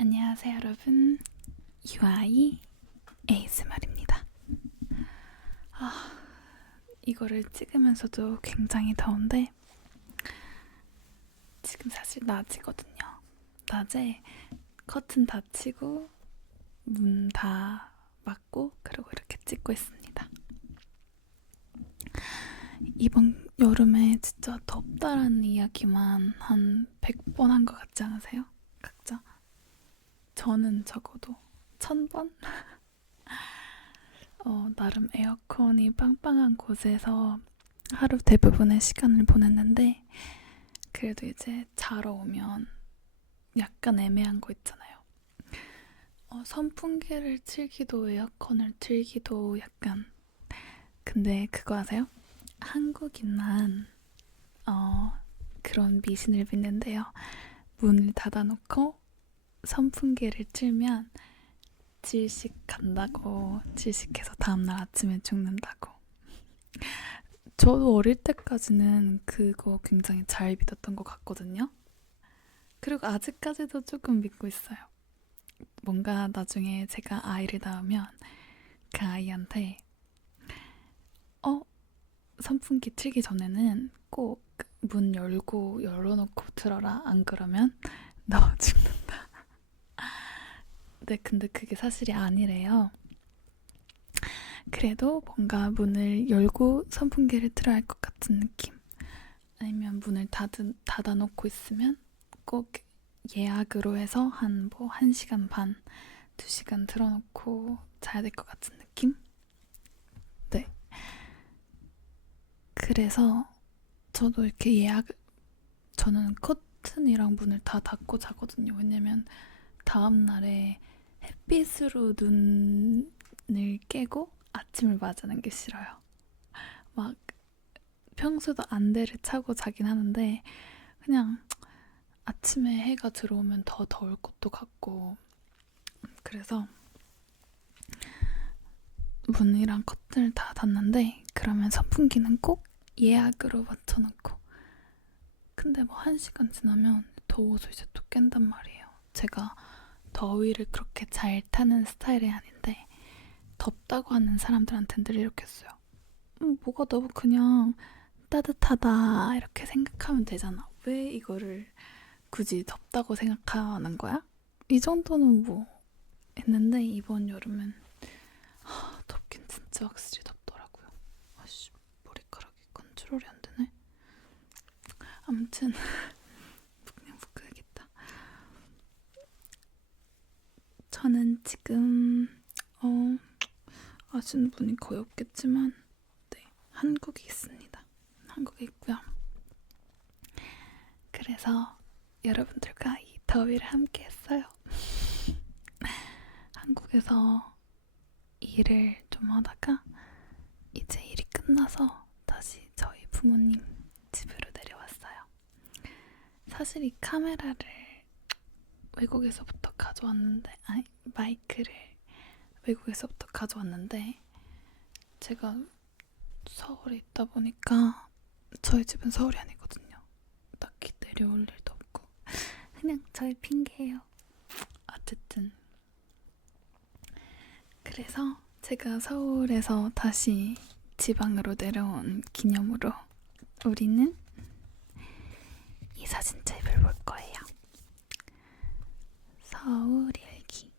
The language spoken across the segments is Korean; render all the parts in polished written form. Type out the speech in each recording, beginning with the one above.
안녕하세요 여러분, 유아이 ASMR입니다. 이거를 찍으면서도 굉장히 더운데 지금 사실 낮이거든요. 낮에 커튼 다 치고 문 다 막고 그리고 이렇게 찍고 있습니다. 이번 여름에 진짜 덥다라는 이야기만 한 100번 한 것 같지 않으세요? 각자? 저는 적어도 1000번? 나름 에어컨이 빵빵한 곳에서 하루 대부분의 시간을 보냈는데 그래도 이제 자러 오면 약간 애매한 거 있잖아요. 선풍기를 틀기도 에어컨을 틀기도 약간. 근데 그거 아세요? 한국인만 그런 미신을 믿는데요. 문을 닫아놓고 선풍기를 틀면 질식 간다고, 질식해서 다음날 아침에 죽는다고. 저도 어릴 때까지는 그거 굉장히 잘 믿었던 것 같거든요. 그리고 아직까지도 조금 믿고 있어요. 뭔가 나중에 제가 아이를 낳으면 그 아이한테 선풍기 틀기 전에는 꼭 문 열어놓고 틀어라. 안 그러면 너 죽는다. 네, 근데 그게 사실이 아니래요. 그래도 뭔가 문을 열고 선풍기를 틀어야 할 것 같은 느낌. 아니면 문을 닫아놓고 있으면 꼭 예약으로 해서 한 1시간 반, 2시간 틀어놓고 자야 될 것 같은 느낌? 네. 그래서 저도 이렇게 저는 커튼이랑 문을 다 닫고 자거든요. 왜냐면 다음날에 햇빛으로 눈을 깨고 아침을 맞이하는 게 싫어요. 막 평소에도 안대를 차고 자긴 하는데 그냥 아침에 해가 들어오면 더 더울 것도 같고, 그래서 문이랑 커튼을 다 닫는데 그러면 선풍기는 꼭 예약으로 맞춰놓고. 근데 1시간 지나면 더워서 이제 또 깬단 말이에요. 제가 더위를 그렇게 잘 타는 스타일이 아닌데 덥다고 하는 사람들한테는 늘 이렇게 했어요. 뭐가 너무 그냥 따뜻하다 이렇게 생각하면 되잖아. 왜 이거를 굳이 덥다고 생각하는 거야? 이 정도는 뭐 했는데 이번 여름은 덥긴 진짜 확실히 덥더라고요. 아씨, 머리카락이 컨트롤이 안 되네. 아무튼 그냥 묶어야겠다. 저는 지금 아시는 분이 거의 없겠지만 네, 한국에 있습니다. 한국에 있고요. 그래서 여러분들과 이 더위를 함께 했어요. 한국에서 일을 좀 하다가 이제 일이 끝나서 다시 저희 부모님 집으로 내려왔어요. 사실 이 카메라를 외국에서부터 가져왔는데, 마이크를 외국에서부터 가져왔는데 제가 서울에 있다 보니까 저희 집은 서울이 아니거든요. 딱히 내려올 일도 없고 그냥 저희 핑계예요. 어쨌든 그래서 제가 서울에서 다시 지방으로 내려온 기념으로 우리는 이 사진첩을 볼 거예요. 서울일기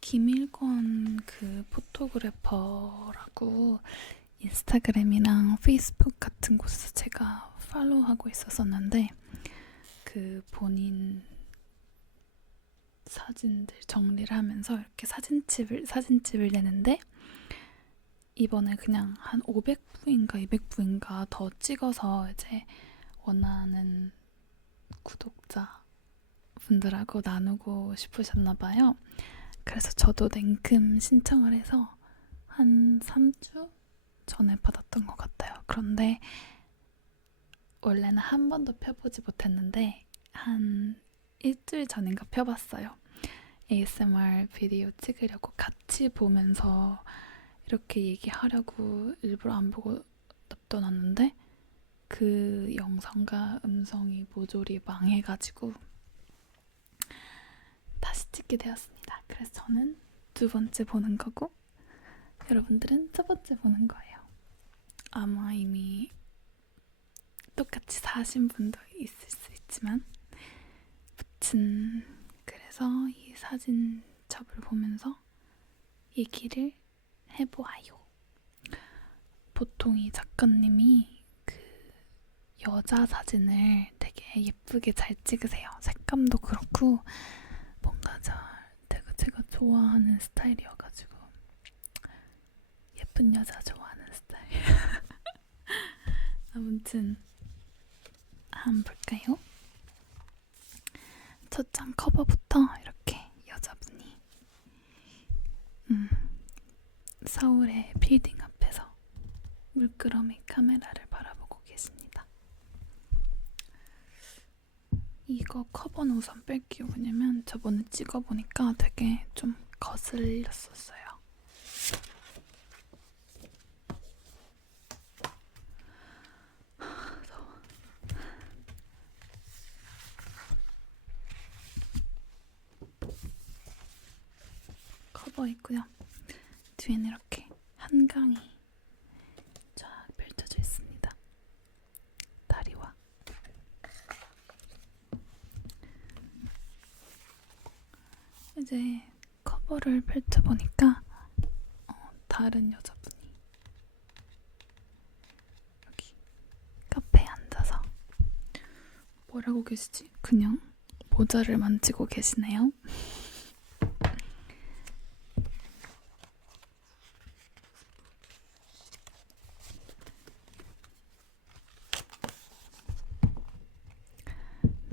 김일권 그 포토그래퍼라고 인스타그램이랑 페이스북 같은 곳에서 제가 팔로우하고 있었었는데 그 본인 사진들 정리를 하면서 이렇게 사진집을 내는데 이번에 그냥 한 500부인가 200부인가 더 찍어서 이제 원하는 구독자 분들하고 나누고 싶으셨나봐요. 그래서 저도 냉큼 신청을 해서 한 3주 전에 받았던 것 같아요. 그런데 원래는 한 번도 펴보지 못했는데 한 일주일 전인가 펴봤어요. ASMR 비디오 찍으려고 같이 보면서 이렇게 얘기하려고 일부러 안 보고 냅둬놨는데 그 영상과 음성이 모조리 망해가지고 다시 찍게 되었습니다. 그래서 저는 두 번째 보는 거고 여러분들은 첫 번째 보는 거예요. 아마 이미 똑같이 사신 분도 있을 수 있지만 무튼 그래서 이 사진첩을 보면서 얘기를 해보아요. 보통 이 작가님이 그 여자 사진을 되게 예쁘게 잘 찍으세요. 색감도 그렇고 뭔가 제가 좋아하는 스타일이어가지고 예쁜 여자 좋아하는 스타일. 아무튼 한번 볼까요? 첫 장 커버부터 이렇게 여자분이 서울의 빌딩 앞에서 물끄러미 카메라를 바라보고 계십니다. 이거 커버는 우선 뺄게요. 왜냐면 저번에 찍어보니까 되게 좀 거슬렸었어요. 커버 있고요. 뒤에는 이렇게 한강이 쫙 펼쳐져 있습니다. 다리와 이제 커버를 펼쳐보니까 다른 여자분이 여기 카페에 앉아서 뭐라고 계시지? 그냥 모자를 만지고 계시네요.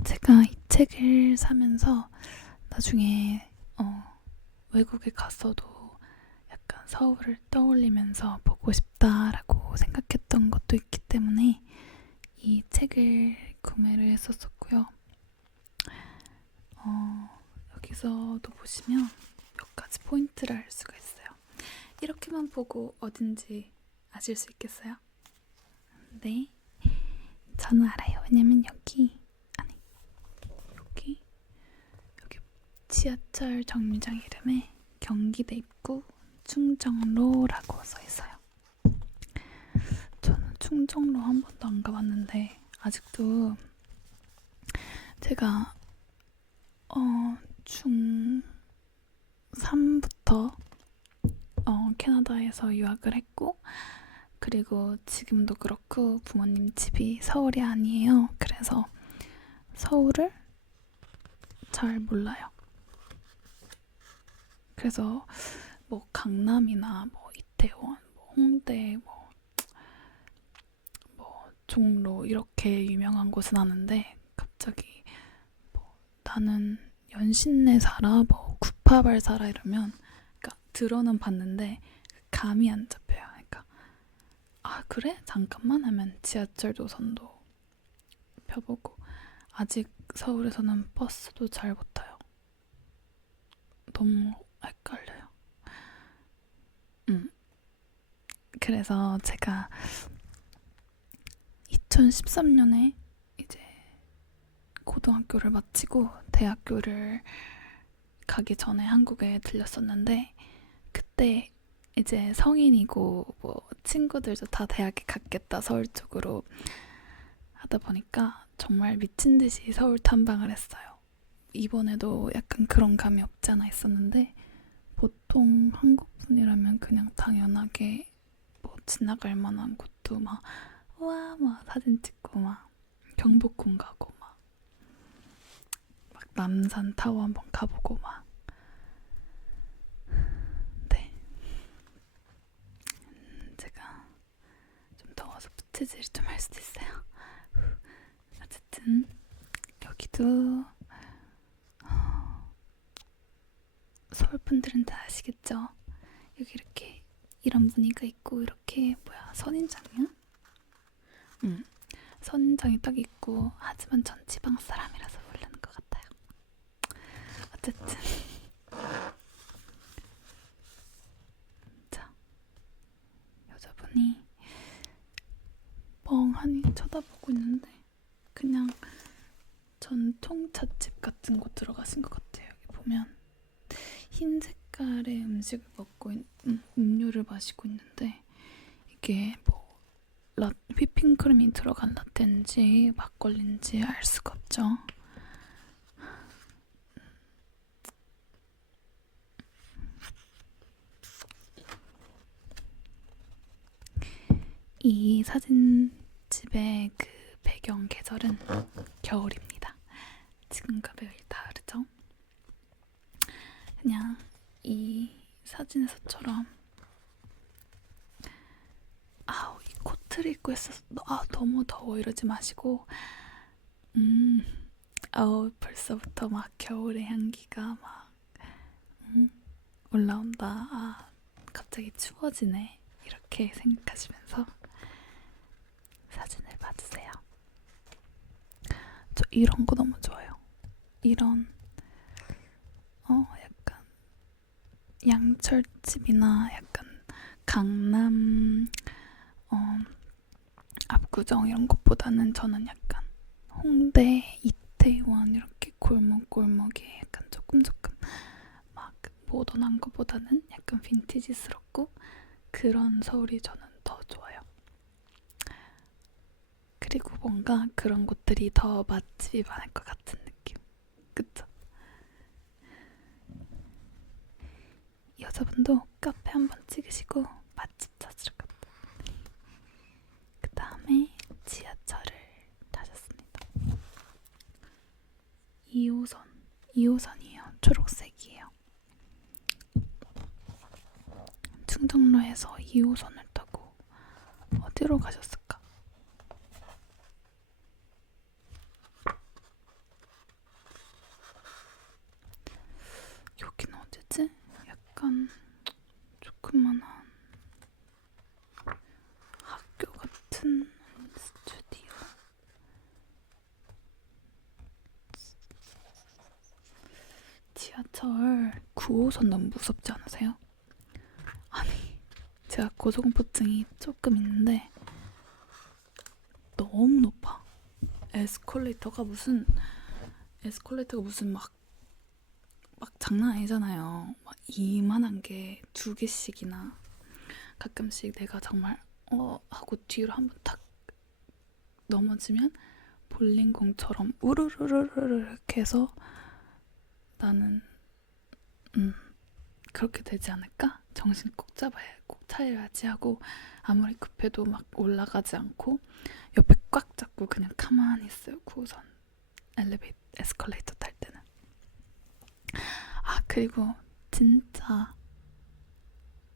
제가 이 책을 사면서 나중에 외국에 갔어도 약간 서울을 떠올리면서 보고 싶다라고 생각했던 것도 있기 때문에 이 책을 구매를 했었었고요. 여기서도 보시면 몇 가지 포인트를 알 수가 있어요. 이렇게만 보고 어딘지 아실 수 있겠어요? 네, 저는 알아요. 왜냐면 여기 지하철 정류장 이름에 경기대 입구 충정로라고 써 있어요. 저는 충정로 한 번도 안 가봤는데 아직도 제가 중3부터 캐나다에서 유학을 했고 그리고 지금도 그렇고 부모님 집이 서울이 아니에요. 그래서 서울을 잘 몰라요. 그래서 뭐 강남이나 뭐 이태원, 뭐 홍대, 뭐 종로 이렇게 유명한 곳은 아는데 갑자기 뭐 나는 연신내 살아, 뭐 구파발 살아 이러면 그러니까 들어는 봤는데 감이 안 잡혀요. 그러니까 아 그래? 잠깐만 하면 지하철 노선도 펴보고 아직 서울에서는 버스도 잘 못 타요. 너무 헷갈려요. 그래서 제가 2013년에 이제 고등학교를 마치고 대학교를 가기 전에 한국에 들렸었는데 그때 이제 성인이고 뭐 친구들도 다 대학에 갔겠다 서울 쪽으로 하다 보니까 정말 미친 듯이 서울 탐방을 했어요. 이번에도 약간 그런 감이 없지 않아 있었는데 보통 한국 분이라면 그냥 당연하게 뭐 지나갈 만한 곳도 막 사진 찍고 막 경복궁 가고 막 남산 타워 한번 가보고 막 네. 제가 좀 더워서 부채질이 좀 할 수도 있어요. 어쨌든 여기도 서울 분들은 다 아시겠죠? 여기 이렇게 이런 무늬가 있고 이렇게 선인장이야? 선인장이 딱 있고 하지만 전 지방 사람이라서 모르는 것 같아요. 어쨌든 자 여자분이 멍하니 쳐다보고 있는데 그냥 전통 찻집 같은 곳 들어가신 것 같아요. 여기 보면 흰 색깔의 음식을 먹고 음료를 마시고 있는데 이게 뭐 휘핑크림이 들어간 라떼인지 막걸리인지 알 수가 없죠. 이 사진집의 그 배경 계절은 겨울입니다. 지금과 매일 다르죠? 그냥 이 사진에서처럼 이 코트를 입고 있어서 너무 더워 이러지 마시고 벌써부터 막 겨울의 향기가 막 올라온다. 갑자기 추워지네. 이렇게 생각하시면서 사진을 봐주세요. 저 이런 거 너무 좋아요. 이런 약간 양철집이나 약간 강남 압구정 이런 것보다는 저는 약간 홍대, 이태원 이렇게 골목골목에 약간 조금 막 모던한 것보다는 약간 빈티지스럽고 그런 서울이 저는 더 좋아요. 그리고 뭔가 그런 곳들이 더 맛집이 많을 것 같은 느낌. 그쵸? 여자분도 카페 한번 찍으시고 맛집 찾으러 갔다. 그 다음에 지하철을 타셨습니다. 2호선이에요. 초록색이에요. 충정로에서 2호선을 타고 어디로 가셨을까? 여기는 어디지? 약간 조그만한 학교 같은 스튜디오. 지하철 9호선 너무 무섭지 않으세요? 아니, 제가 고소공포증이 조금 있는데 너무 높아. 에스컬레이터가 무슨 막 장난 아니잖아요. 막 이만한 게 2개씩이나 가끔씩 내가 정말 하고 뒤로 한번 탁 넘어지면 볼링공처럼 우르르르르 이렇게 해서 나는 그렇게 되지 않을까? 정신 꼭 차려야지 하고 아무리 급해도 막 올라가지 않고 옆에 꽉 잡고 그냥 가만히 있어요. 9호선 에스컬레이터 탈 때는. 그리고 진짜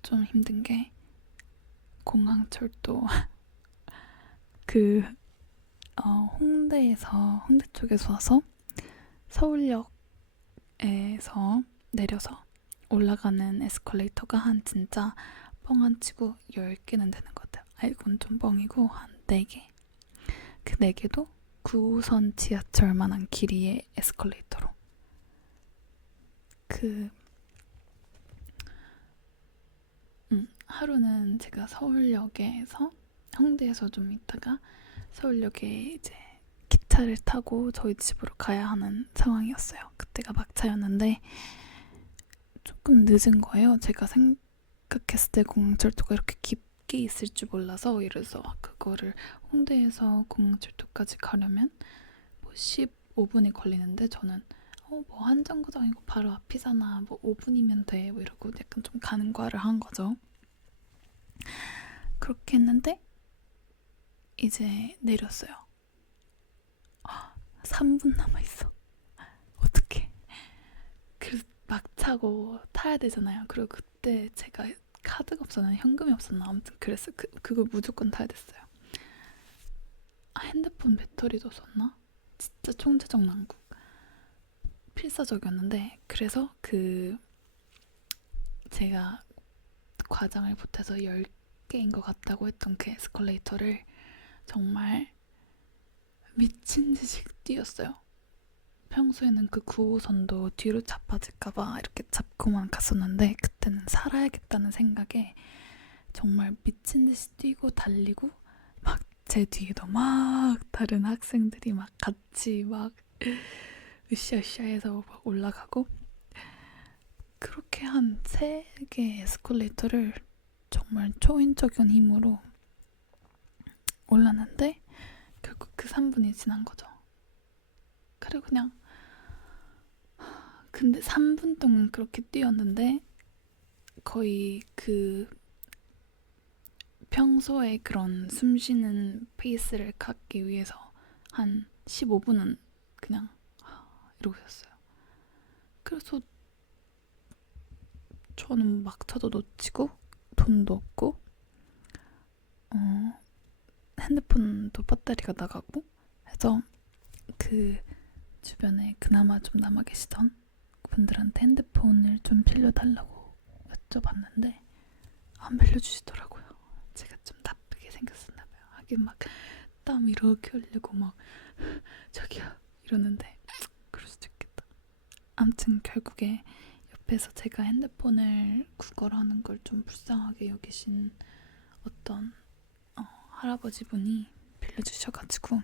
좀 힘든 게 공항철도 홍대 쪽에서 와서 서울역에서 내려서 올라가는 에스컬레이터가 한 진짜 뻥 안 치고 10개는 되는 것 같아요. 이건 좀 뻥이고 한 4개. 그 4개도 9호선 지하철만한 길이의 에스컬레이터로. 하루는 제가 서울역에서 홍대에서 좀 있다가 서울역에 이제 기차를 타고 저희 집으로 가야 하는 상황이었어요. 그때가 막차였는데 조금 늦은 거예요. 제가 생각했을 때 공항철도가 이렇게 깊게 있을 줄 몰라서 이래서 그거를 홍대에서 공항철도까지 가려면 뭐 15분이 걸리는데 저는 뭐 한정거장이고 바로 앞이잖아. 뭐 5분이면 돼. 뭐 이러고 약간 좀 가는 과를 한 거죠. 그렇게 했는데 이제 내렸어요. 3분 남아있어. 어떡해. 그래서 막차고 타야 되잖아요. 그리고 그때 제가 카드가 없었나 현금이 없었나 아무튼 그랬어요. 그걸 무조건 타야 됐어요. 핸드폰 배터리도 썼나? 진짜 총체적 난국. 필사적이었는데 그래서 제가 과장을 보태서 10개인 것 같다고 했던 그 에스컬레이터를 정말 미친 듯이 뛰었어요. 평소에는 그 9호선도 뒤로 자빠질까봐 이렇게 잡고만 갔었는데 그때는 살아야겠다는 생각에 정말 미친 듯이 뛰고 달리고 막 제 뒤에도 막 다른 학생들이 막 같이 막 으쌰으쌰해서 막 올라가고, 그렇게 한 3개의 에스컬레이터를 정말 초인적인 힘으로 올랐는데 결국 그 3분이 지난 거죠. 그리고 그냥, 근데 3분 동안 그렇게 뛰었는데 거의 그 평소에 그런 숨 쉬는 페이스를 갖기 위해서 한 15분은 그냥 이러고 있었어요. 그래서 저는 막차도 놓치고 돈도 없고 핸드폰도 배터리가 나가고 해서 그 주변에 그나마 좀 남아 계시던 분들한테 핸드폰을 좀 빌려달라고 여쭤봤는데 안 빌려주시더라고요. 제가 좀 나쁘게 생겼었나봐요. 하긴 막 땀 이렇게 흘리고 막 저기요 이러는데 그럴 수도 있겠다. 아무튼 결국에 옆에서 제가 핸드폰을 구걸하는 걸 좀 불쌍하게 여기신 어떤 할아버지 분이 빌려주셔가지고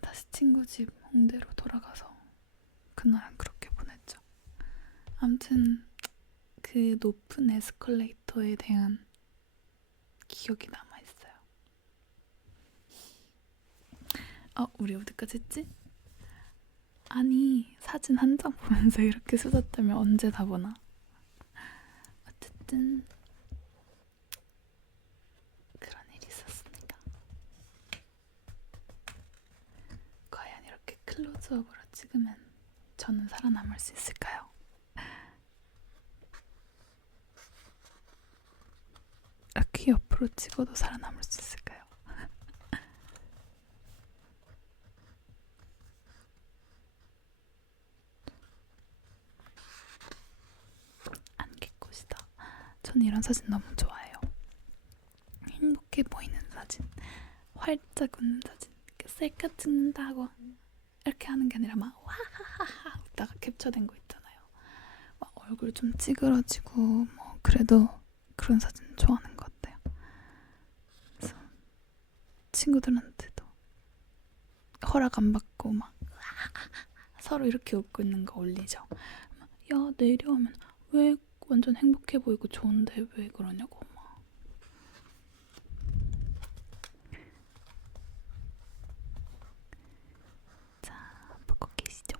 다시 친구 집 홍대로 돌아가서 그날은 그렇게 보냈죠. 아무튼 그 높은 에스컬레이터에 대한 기억이 남아있어요. 우리 어디까지 했지? 아니, 사진 한 장 보면서 이렇게 수다 떨면 언제 다 보나? 어쨌든 그런 일이 있었습니다. 과연 이렇게 클로즈업으로 찍으면 저는 살아남을 수 있을까요? 이렇게 옆으로 찍어도 살아남을 수 있을까요? 안개꽃이다. 전 이런 사진 너무 좋아해요. 행복해 보이는 사진, 활짝 웃는 사진, 셀카 찍는다고 이렇게 하는 게 아니라 막 와하하하 웃다가 캡처된 거 있잖아요. 막 얼굴 좀 찌그러지고 뭐 그래도 그런 사진 좋아하는 것 같아요. 그래서 친구들한테도 허락 안 받고 막 서로 이렇게 웃고 있는 거 올리죠. 야, 내려 하면 왜 완전 행복해 보이고 좋은데 왜 그러냐고 막. 자, 보고 계시죠?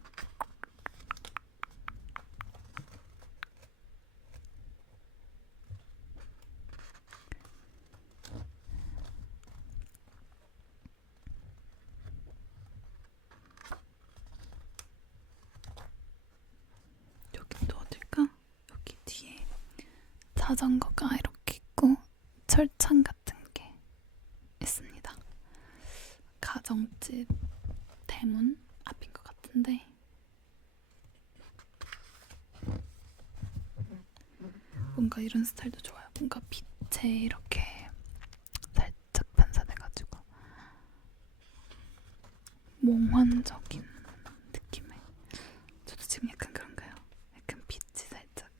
여기 또 어딜까? 여기 뒤에 자전거가 이렇게 있고 철창 같은 게 있습니다. 가정집 대문 앞인 것 같은데 뭔가 이런 스타일도 좋아요. 뭔가 빛에 이렇게 살짝 반사돼가지고 몽환적인 느낌의, 저도 지금 약간 그런가요? 약간 빛이 살짝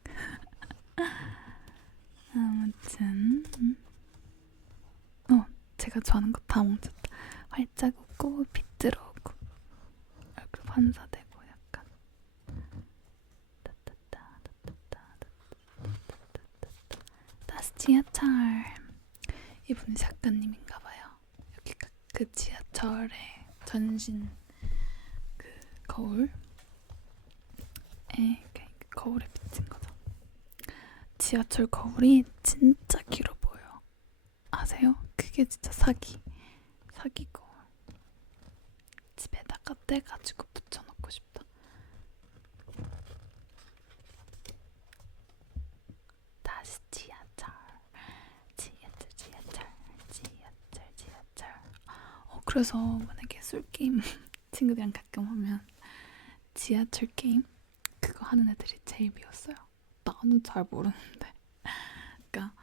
아무튼 제가 좋아하는 거 다 멈췄다. 활짝 웃고 빛 들어오고 얼굴 반사되고 약간 다시 지하철. 이분이 작가님인가봐요. 여기 그 지하철의 전신 그 거울에 거울에 비친 거죠. 지하철 거울이 진짜 길어 보여요. 아세요? 그게 진짜 사기 거울. 집에다가 떼가지고 붙여놓고 싶다. 다시 지하철. 그래서 만약에 술게임 친구들이랑 가끔 하면 지하철 게임 그거 하는 애들이 제일 미웠어요. 나는 잘 모르는데. 그러니까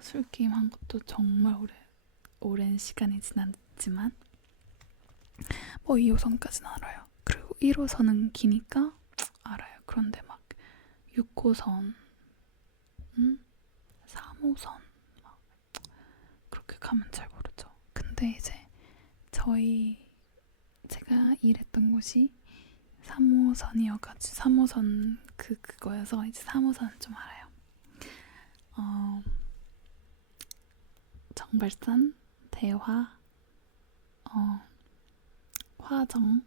술게임 한 것도 정말 오랜 시간이 지났지만 뭐 2호선까지는 알아요. 그리고 1호선은 기니까 알아요. 그런데 막 6호선 3호선 막 거기 가면 잘 모르죠. 근데 이제 제가 일했던 곳이 3호선이어가지고 3호선 그거여서 이제 3호선은 좀 알아요. 정발산, 대화, 화정,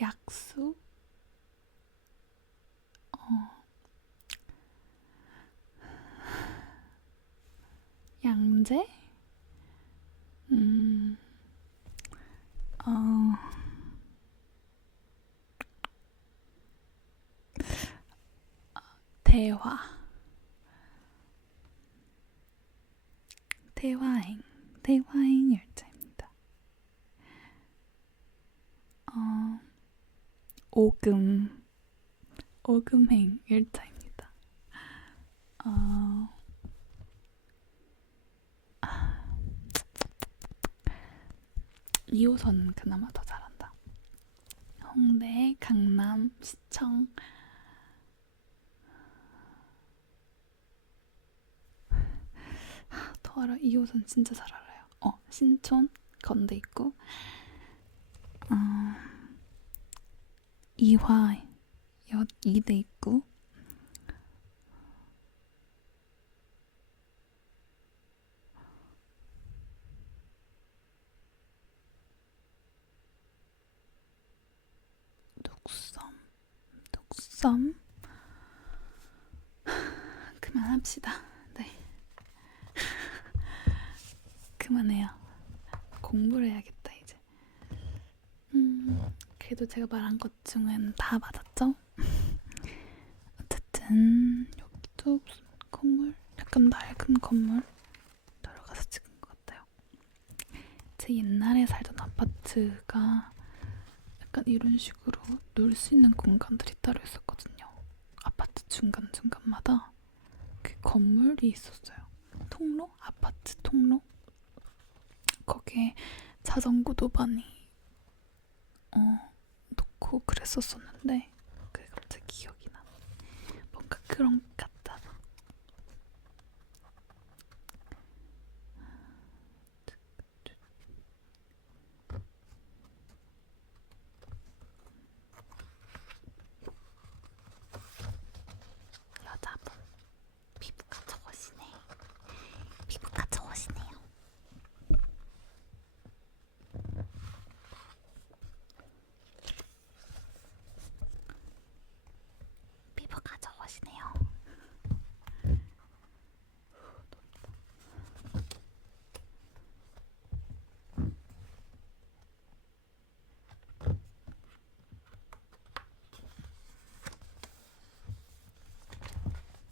약수, 양재, 대화, 대화행 열차입니다. 오금행 열차입니다. 2호선은 그나마 더 잘한다. 홍대, 강남, 시청, 더 알아. 2호선 진짜 잘 알아요. 신촌, 건대 있고, 이화, 이대 있고, 뚝섬. 그만합시다. 네. 그만해요. 공부를 해야겠다 이제. 그래도 제가 말한 것 중엔 다 맞았죠? 어쨌든 여기도 무슨 건물? 약간 낡은 건물 들어가서 찍은 것 같아요. 제 옛날에 살던 아파트가 약간 이런 식으로 놀 수 있는 공간들이 따로 있었거든요. 아파트 중간중간마다 그 건물이 있었어요. 통로? 아파트 통로? 거기에 자전거도 많이 놓고 그랬었었는데 그게 갑자기 기억이 나네. 뭔가 그런 것 같아서. 여자분 피부가 좋으시네. 피부가 좋으시네요. 피부가 좋으시네요.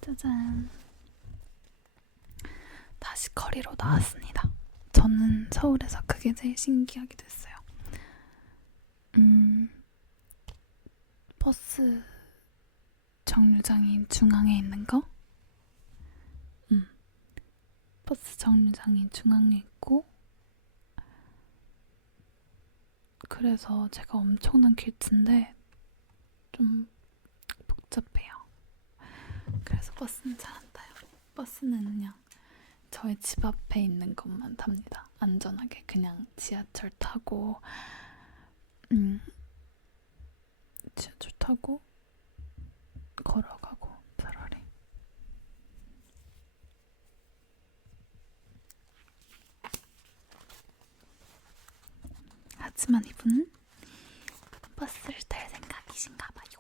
짜잔. 다시 거리로 나왔습니다. 저는 서울에서 그게 제일 신기하기도 했어요. 버스 정류장이 중앙에 있는 거? 버스 정류장이 중앙에 있고, 그래서 제가 엄청난 길치인데 좀 복잡해요. 그래서 버스는 잘 안 타요. 버스는 그냥 저희 집 앞에 있는 것만 탑니다. 안전하게 그냥 지하철 타고 걸어가고 차라리. 하지만 이분은 버스를 탈 생각이신가 봐요.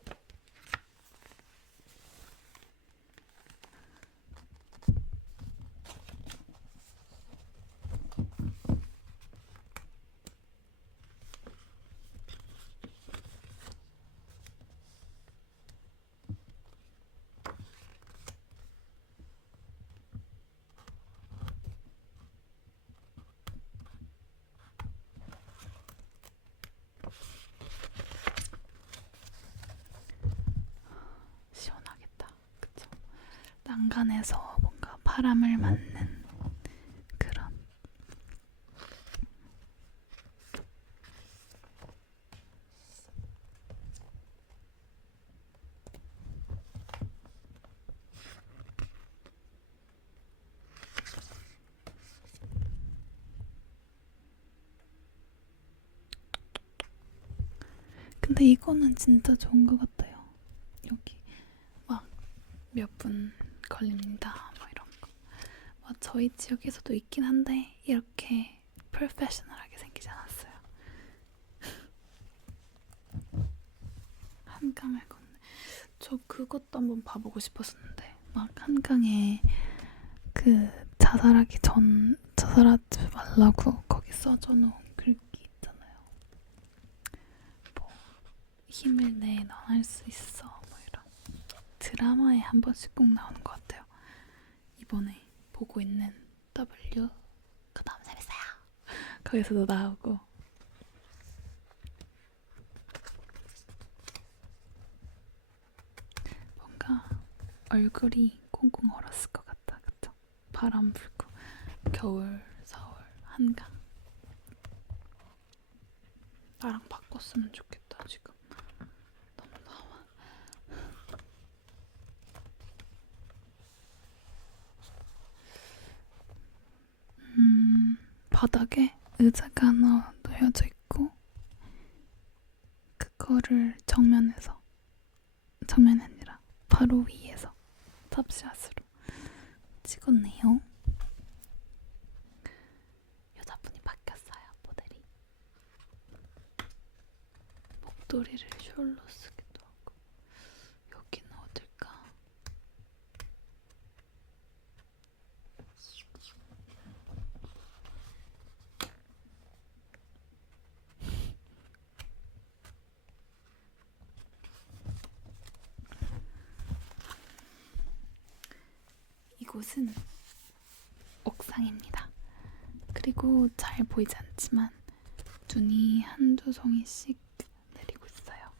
시원하겠다. 그쵸? 난간에서 뭔가 바람을 맞는 그런. 근데 이거는 진짜 좋은 것 같아요. 여기 막 몇 분 걸립니다 뭐 이런 거. 저희 지역에서도 있긴 한데 이렇게 프로페셔널하게 생기지 않았어요. 한강을 걷네. 저 그것도 한번 봐보고 싶었었는데 막 한강에 그 자살하지 말라고 거기 써줘놓은 글귀 있잖아요. 뭐 힘을 내, 넌 할 수 있어 뭐 이런. 드라마에 한 번씩 꼭 나오는 것 같아요. 이번에 보고 있는 W 그 너무 재밌어요. 거기서도 나오고. 뭔가 얼굴이 꽁꽁 얼었을 것 같다. 그쵸? 바람 불고 겨울 서울 한강. 나랑 바꿨으면 좋겠다. 지금 너무 나와. 바닥에 의자가 하나 놓여져 있고 그거를 정면이 아니라 바로 위에서 탑샷으로 찍었네요. 여자분이 바뀌었어요. 모델이 목도리를 숄로 쓰기도 하고. 여기는 어딜까? 이곳은 옥상입니다. 그리고 잘 보이지 않지만 눈이 한두 송이씩 내리고 있어요.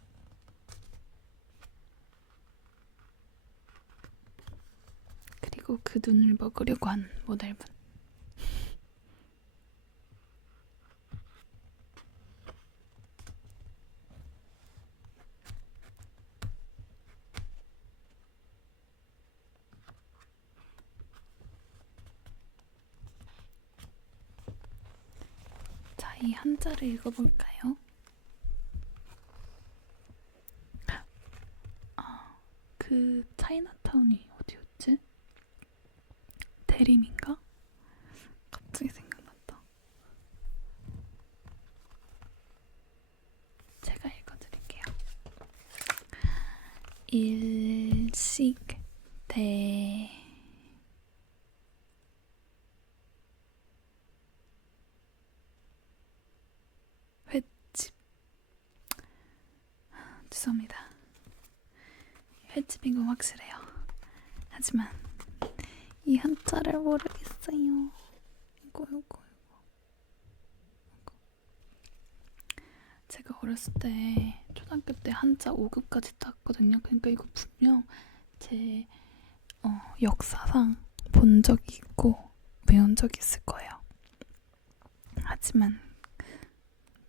그리고 그 눈을 먹으려고 한 모델분. 자, 이 한자를 읽어볼까요? 그 차이나타운이 어디였지? 대림인가? 갑자기 생각났다. 제가 읽어드릴게요. 일식대 횟집. 죄송합니다. 횟집인 건 확실해요. 하지만 이 한자를 모르겠어요. 이거. 제가 어렸을 때 초등학교 때 한자 5급까지 땄거든요. 그러니까 이거 분명 제 역사상 본 적이 있고 외운 적이 있을 거예요. 하지만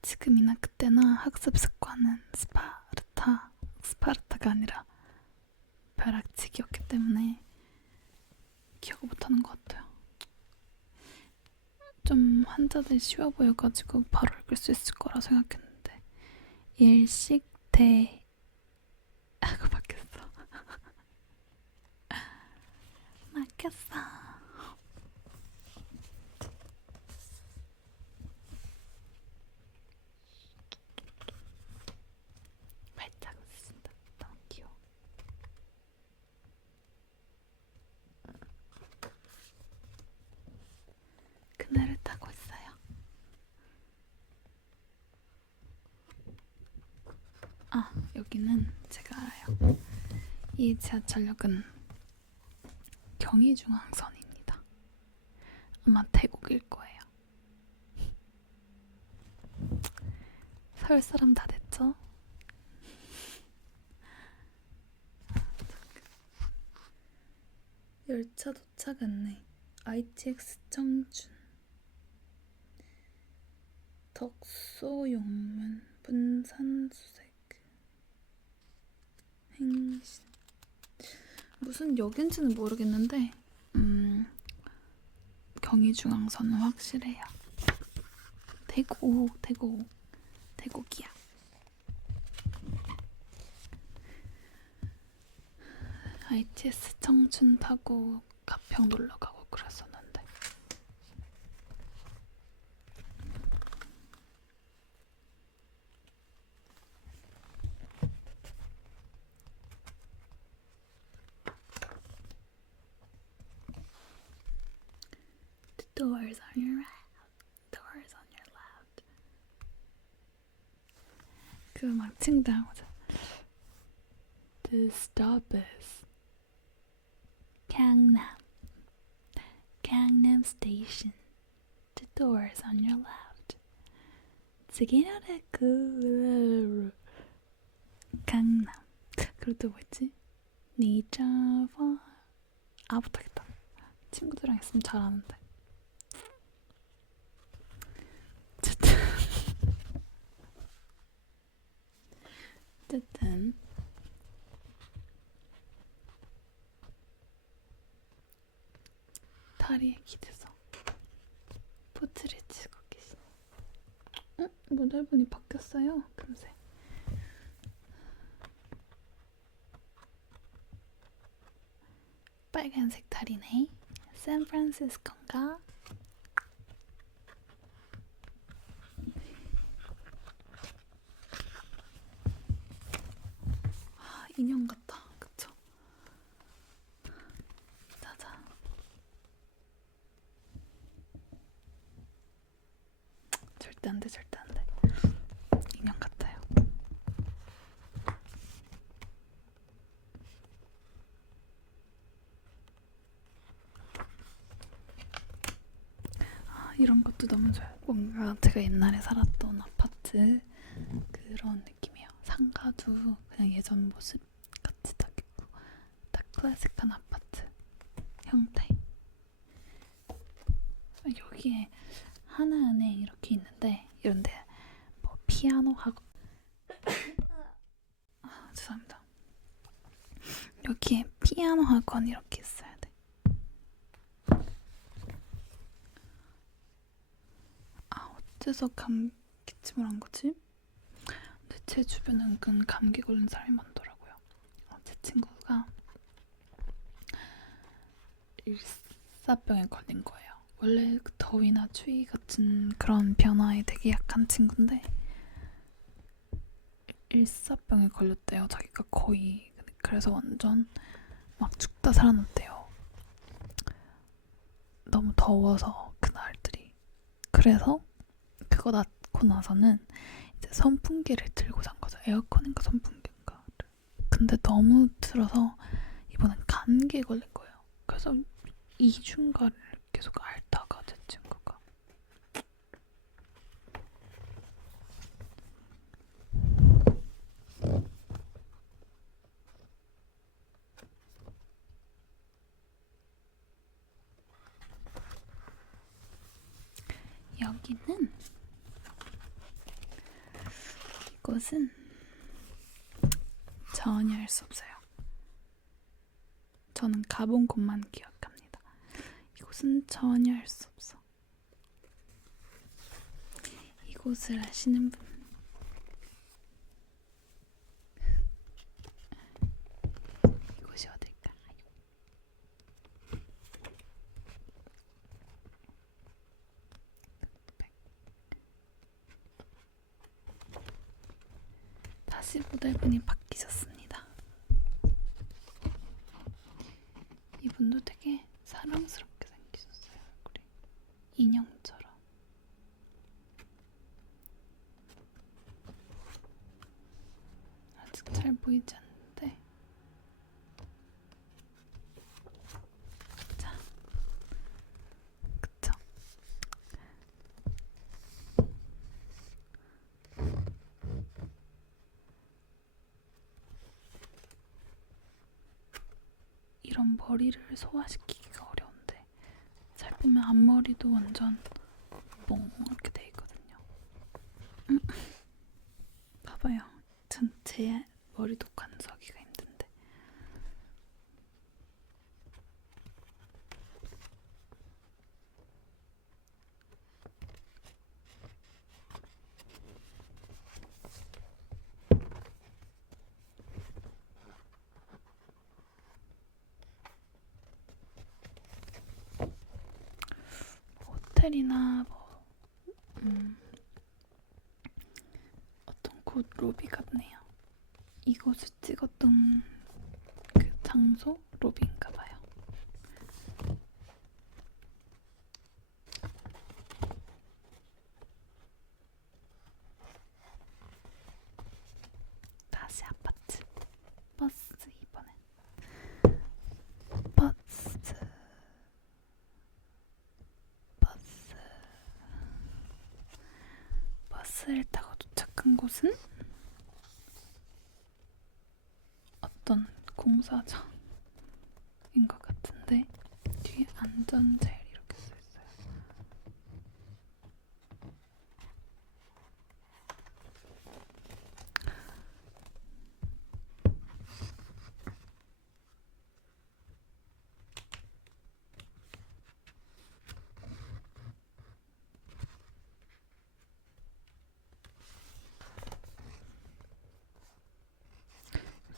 지금이나 그때나 학습 습관은 스파르타가 아니라 벼락치기였기 때문에 기억을 못하는 것 같아요. 좀 한자들이 쉬워 보여가지고 바로 읽을 수 있을 거라 생각했는데 일식대 하고 바뀌었어. 막혔어. 발짝 웃으신다. 너무 귀여워. 그날을 타고 있어요. 여기는 제가 알아요. 이 지하철역은 경의중앙선입니다. 아마 태국일 거예요. 서울 사람 다 됐죠? 열차 도착 안내. ITX 청춘 덕소용문 분산수색 행신. 무슨 역인지는 모르겠는데 경의중앙선은 확실해요. 대구기야. ITS 청춘 타고 가평 놀러 가고 그랬었는데. The doors on your right, doors on your left. 그 막 친구들하고 The stop is Gangnam Station. The doors on your left. 지기라레그 강남. 그리고 또 뭐였지? 니자와 못하겠다. 친구들이랑 있으면 잘하는데. 어쨌든 다리에 기대서 포트를 치고 계시네. 모델분이 바뀌었어요. 금세. 빨간색 다리네. 샌프란시스코인가? 인형 같다. 그쵸? 짜잔. 절대 안 돼, 절대 안 돼. 인형 같아요. 이런 것도 너무 좋아요. 뭔가 제가 옛날에 살았던 아파트 그런 느낌이에요. 상가도 그냥 예전 모습 같이 딱 있고 딱 클래식한 아파트 형태. 여기에 하나은행 이렇게 있는데 이런데 뭐 피아노 학원 죄송합니다. 여기에 피아노 학원 이렇게 있어야 돼. 어째서 감기침을 한 거지? 근데 제 주변에 은근 감기 걸린 사람이 많더라고요. 제 친구가 일사병에 걸린 거예요. 원래 더위나 추위 같은 그런 변화에 되게 약한 친구인데 일사병에 걸렸대요. 자기가 거의. 그래서 완전 막 죽다 살아났대요. 너무 더워서 그날들이. 그래서 그거 낳고 나서는 이제 선풍기를 들고 잔 거죠. 에어컨인가 선풍기인가. 근데 너무 틀어서 이번엔 감기에 걸린 거예요. 그래서 2주인가를 계속 앓다가 제 친구가. 여기는 이곳은 전혀 알 수 없어요. 저는 가본 곳만 기억합니다. 이곳은 전혀 알 수 없어. 이곳을 아시는 분? 이곳이 어딜까? 다시 모델분이 바뀌셨습니다. 이분도 되게 사랑스럽게 생기셨어요. 얼굴이 인형처럼. 아직 잘 보이지 않는데. 자, 그쵸? 이런 머리를 소화시키기가 어려운데 잘 보면 앞머리도 완전 멍 이렇게 돼 있거든요. 봐봐요. 전 제 머리도 간수하기가 힘든데. 호텔이나 뭐 어떤 곳 로비 같네요. 이곳을 찍었던 그 장소 로비인가봐요. 다시 아파트. 버스 이번엔. 버스를 타고 도착한 곳은 어떤 공사장인 것 같은데 뒤에 안전제일 이렇게 써있어요.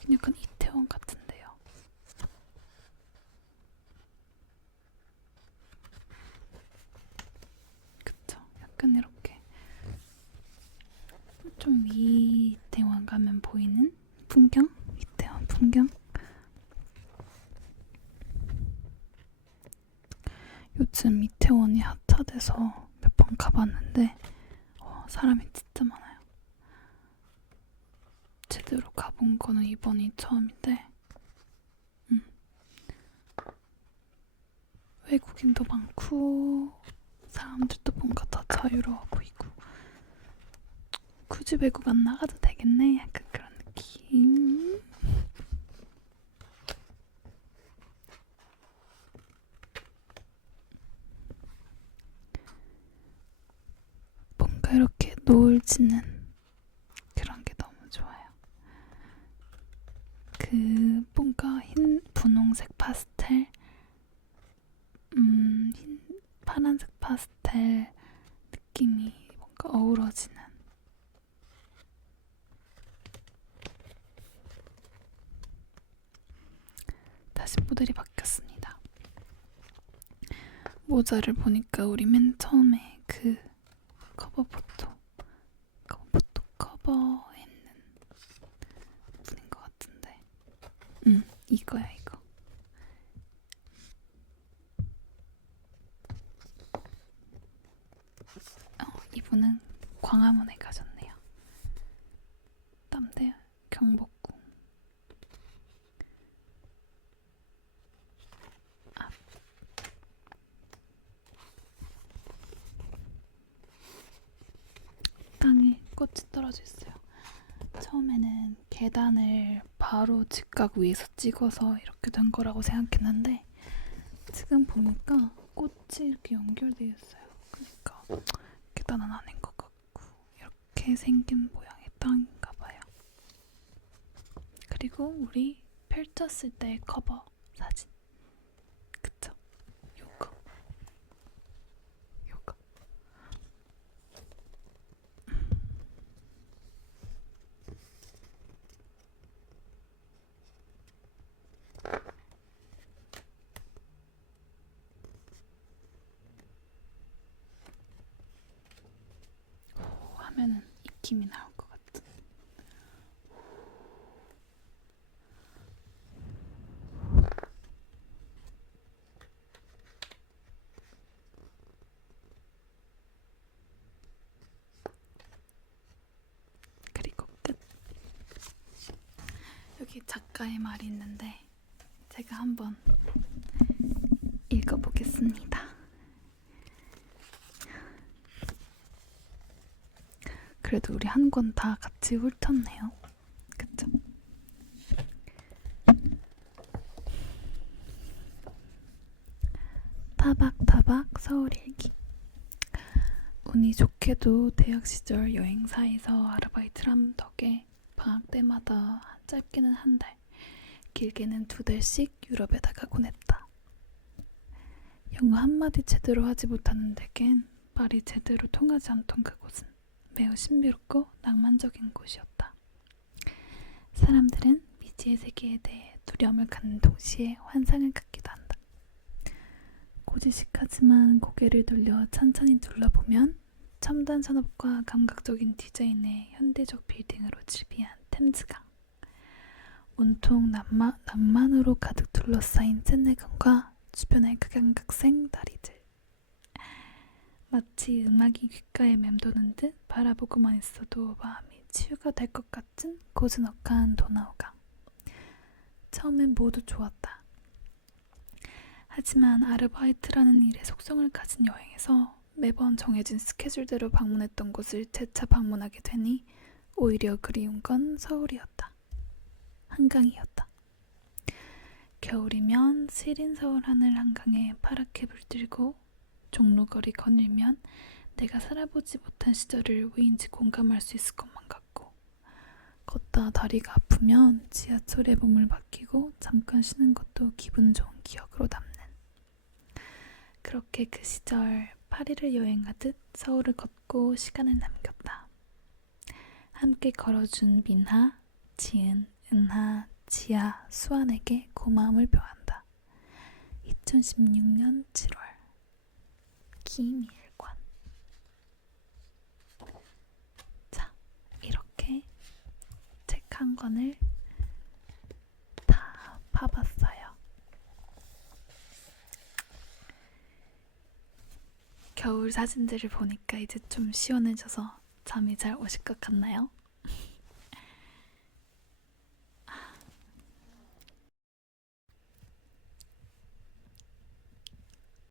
여긴 약간 이태원 같은데요. 그쵸? 약간 이렇게 좀 이태원 가면 보이는 풍경? 이태원 풍경? 요즘 이태원이 핫하대서 몇 번 가봤는데 사람이 진짜 많아요. 제대로 가본 거는 이번이 처음인데 외국인도 많고 사람들도 뭔가 다 자유로워 보이고 굳이 외국 안 나가도 되겠네 약간 그런 느낌. 뭔가 이렇게 노을 지는 그런 게 너무 좋아요. 그 뭔가 흰 분홍색 파스텔 흰 파란색 파스텔 느낌이 뭔가 어우러지는. 다시 모델이 바뀌었습니다. 모자를 보니까 우리 맨 처음에 그 커버했는 분인 것 같은데 이거야 이거. 이분은 광화문에 가셨네요. 남대 경복궁 앞. 땅에 꽃이 떨어져 있어요. 처음에는 계단을 바로 직각 위에서 찍어서 이렇게 된 거라고 생각했는데 지금 보니까 꽃이 이렇게 연결되어 있어요. 그러니까 계단은 아닌 것 같고 이렇게 생긴 모양의 땅인가 봐요. 그리고 우리 펼쳤을 때의 커버 사진. 그쵸? 요거. 하면은 입김이 나올 것 같은. 그리고 끝. 여기 작가의 말이 있는데 제가 한번 읽어보겠습니다. 그래도 우리 한 권 다 같이 훑었네요. 그쵸? 타박타박 서울일기. 운이 좋게도 대학 시절 여행사에서 아르바이트를 한 덕에 방학 때마다 짧게는 한 달, 길게는 2달씩 유럽에다 가곤 했다. 영어 한마디 제대로 하지 못하는 내겐 말이 제대로 통하지 않던 그곳은 매우 신비롭고 낭만적인 곳이었다. 사람들은 미지의 세계에 대해 두려움을 갖는 동시에 환상을 갖기도 한다. 고지식하지만 고개를 돌려 찬찬히 둘러보면 첨단 산업과 감각적인 디자인의 현대적 빌딩으로 질비한 템즈강, 온통 낭만으로 가득 둘러싸인 샌내강과 주변의 극양각색 다리들. 마치 음악이 귓가에 맴도는 듯 바라보고만 있어도 마음이 치유가 될 것 같은 고즈넉한 도나우강. 처음엔 모두 좋았다. 하지만 아르바이트라는 일의 속성을 가진 여행에서 매번 정해진 스케줄대로 방문했던 곳을 재차 방문하게 되니 오히려 그리운 건 서울이었다. 한강이었다. 겨울이면 시린 서울 하늘 한강에 파랗게 물들고 종로거리 거닐면 내가 살아보지 못한 시절을 왜인지 공감할 수 있을 것만 같고, 걷다 다리가 아프면 지하철에 몸을 맡기고 잠깐 쉬는 것도 기분 좋은 기억으로 남는. 그렇게 그 시절 파리를 여행하듯 서울을 걷고 시간을 남겼다. 함께 걸어준 민하, 지은, 은하, 지아, 수환에게 고마움을 표한다. 2016년 7월 김일관. 자, 이렇게 책 한 권을 다 파봤어요. 겨울 사진들을 보니까 이제 좀 시원해져서 잠이 잘 오실 것 같나요?